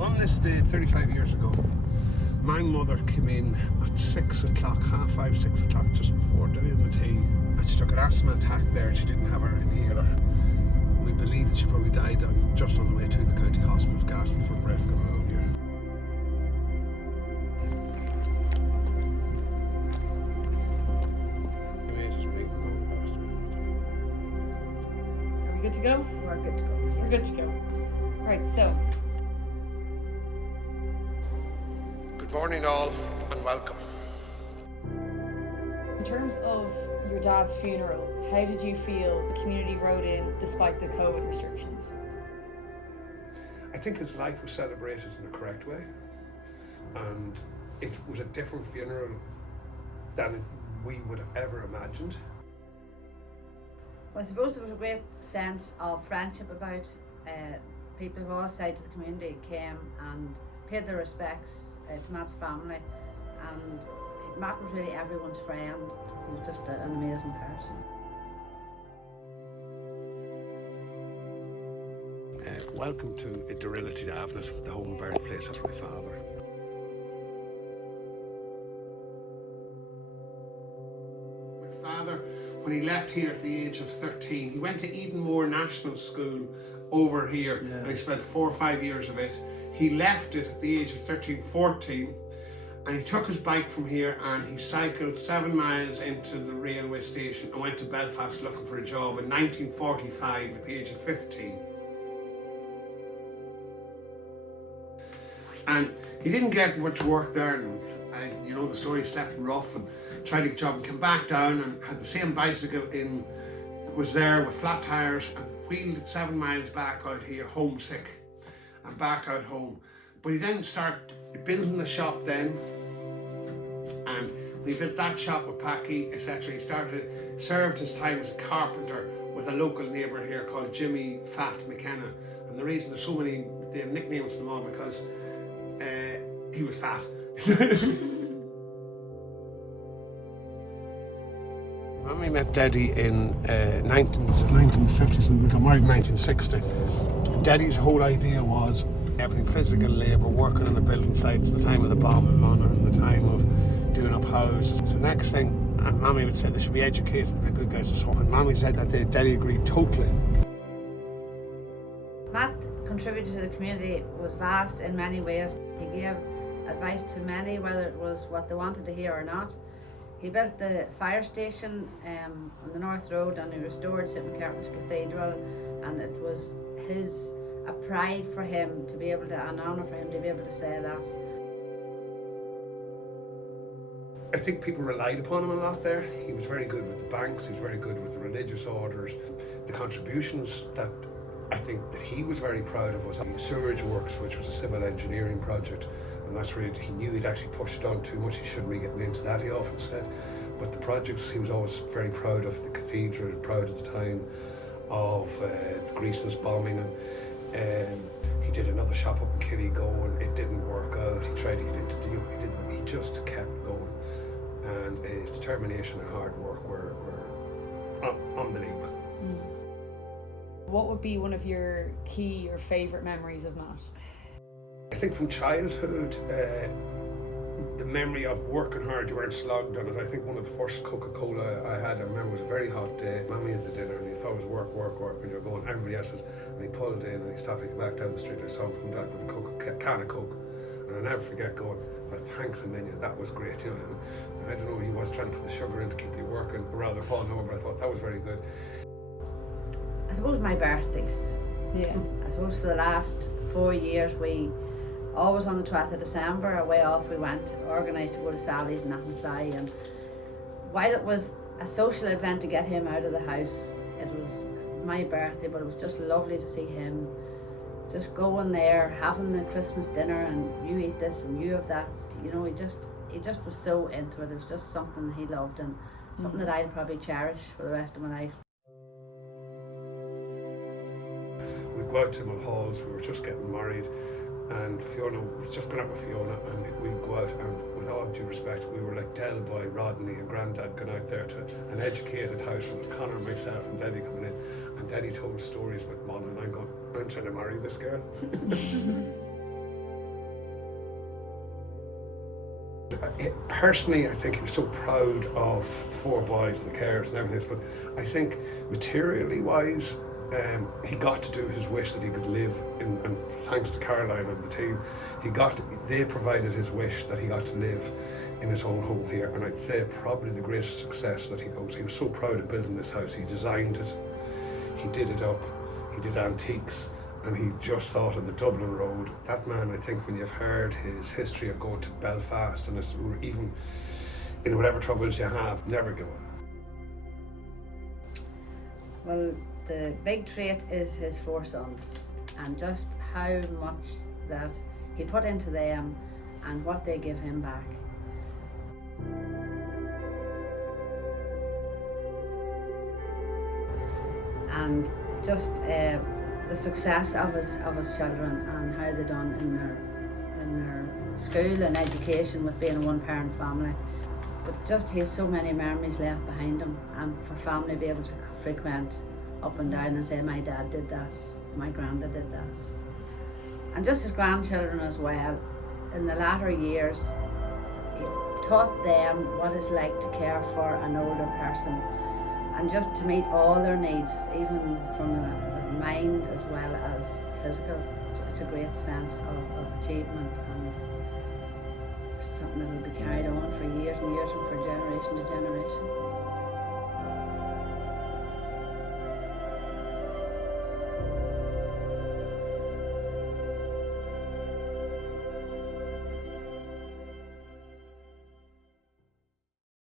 On this day, 35 years ago, my mother came in at 6 o'clock, half 5, 6 o'clock, just before doing the tea, and she took an asthma attack there. She didn't have her inhaler. We believe she probably died just on the way to the county hospital, gasping for breath going on here. Are we good to go? We're good to go. We're good to go. Right, so. Good morning all, and welcome. In terms of your dad's funeral, how did you feel the community rode in despite the COVID restrictions? I think his life was celebrated in the correct way, and it was a different funeral than we would have ever imagined. Well, I suppose there was a great sense of friendship about people of all sides of the community came and paid their respects to Matt's family, and Matt was really everyone's friend. He was just an amazing person. Welcome to Idirility to Avnet, the home birthplace of my father. My father, when he left here at the age of 13, he went to Edenmore National School over here, and he spent 4 or 5 years of it. He left it at the age of 13, 14, and he took his bike from here and he cycled 7 miles into the railway station and went to Belfast looking for a job in 1945 at the age of 15. And he didn't get much work there, and you know the story, slept rough and tried to get a job and came back down and had the same bicycle was there with flat tires and wheeled it 7 miles back out here, homesick, and back out home. But he then started building the shop then, and he built that shop with Packy, etc. He served his time as a carpenter with a local neighbour here called Jimmy Fat McKenna. And the reason there's so many, they have nicknames to them all because he was fat. When we met Daddy in 1950s and we got married in 1960, Daddy's whole idea was everything physical labour, working on the building sites, the time of the bombing and the time of doing up houses. So next thing, and Mommy would say they should be educated to be good guys to work. And Mommy said that Daddy agreed totally. Matt contributed to the community, was vast in many ways. He gave advice to many, whether it was what they wanted to hear or not. He built the fire station on the North Road, and he restored St McCartney's Cathedral, and it was a pride for him to be able to, an honour for him to be able to say that. I think people relied upon him a lot there. He was very good with the banks, he was very good with the religious orders. The contributions that I think that he was very proud of was the sewerage works, which was a civil engineering project, and that's really, he knew he'd actually pushed it on too much. He shouldn't be getting into that, he often said. But the projects, he was always very proud of the cathedral, proud at the time of the Grease's bombing, and he did another shop up in Killygo and it didn't work out. He tried to get into the he just kept going, and his determination and hard work were unbelievable. What would be one of your key or favourite memories of Matt? I think from childhood, the memory of working hard, you weren't slogged on it. I think one of the first Coca-Cola I had, I remember, was a very hot day. Mommy had the dinner and he thought it was work, and you're going, everybody else is, and he pulled in and he stopped and came back down the street. I saw him come back with a can of Coke, and I'll never forget going, well, thanks a million, that was great. You know, and I don't know, he was trying to put the sugar in to keep you working, rather falling over, but I thought that was very good. I suppose my birthdays. Yeah. I suppose for the last 4 years, we always on the 12th of December, away off we went, organised to go to Sally's and Athenfly, and while it was a social event to get him out of the house, it was my birthday, but it was just lovely to see him just going there, having the Christmas dinner, and you eat this and you have that. You know, he just was so into it. It was just something he loved, and something that I'll probably cherish for the rest of my life. We'd go out to Mulhall's, we were just getting married, and Fiona was just going out with Fiona, and we'd go out, and with all due respect, we were like Del Boy, Rodney and Grandad going out there to an educated house. It was Connor and myself and Daddy coming in, and Daddy told stories with Mon, and I'm going, I'm trying to marry this girl. Personally, I think he was so proud of 4 boys and the carers and everything, but I think materially wise, he got to do his wish that he could live in, and thanks to Caroline and the team, they provided his wish that he got to live in his own home here. And I'd say probably the greatest success that he was so proud of building this house. He designed it, he did it up, he did antiques, and he just thought on the Dublin Road. That man, I think, when you've heard his history of going to Belfast, and it's even in whatever troubles you have, never give up. Well, the big trait is his 4 sons, and just how much that he put into them and what they give him back. And just the success of his children and how they done in their school and education with being a 1-parent family. But just he has so many memories left behind him, and for family to be able to frequent up and down and say, my dad did that, my granddad did that. And just his grandchildren as well, in the latter years, he taught them what it's like to care for an older person and just to meet all their needs, even from a mind as well as physical. It's a great sense of achievement, and something that will be carried on for years and years and for generation to generation.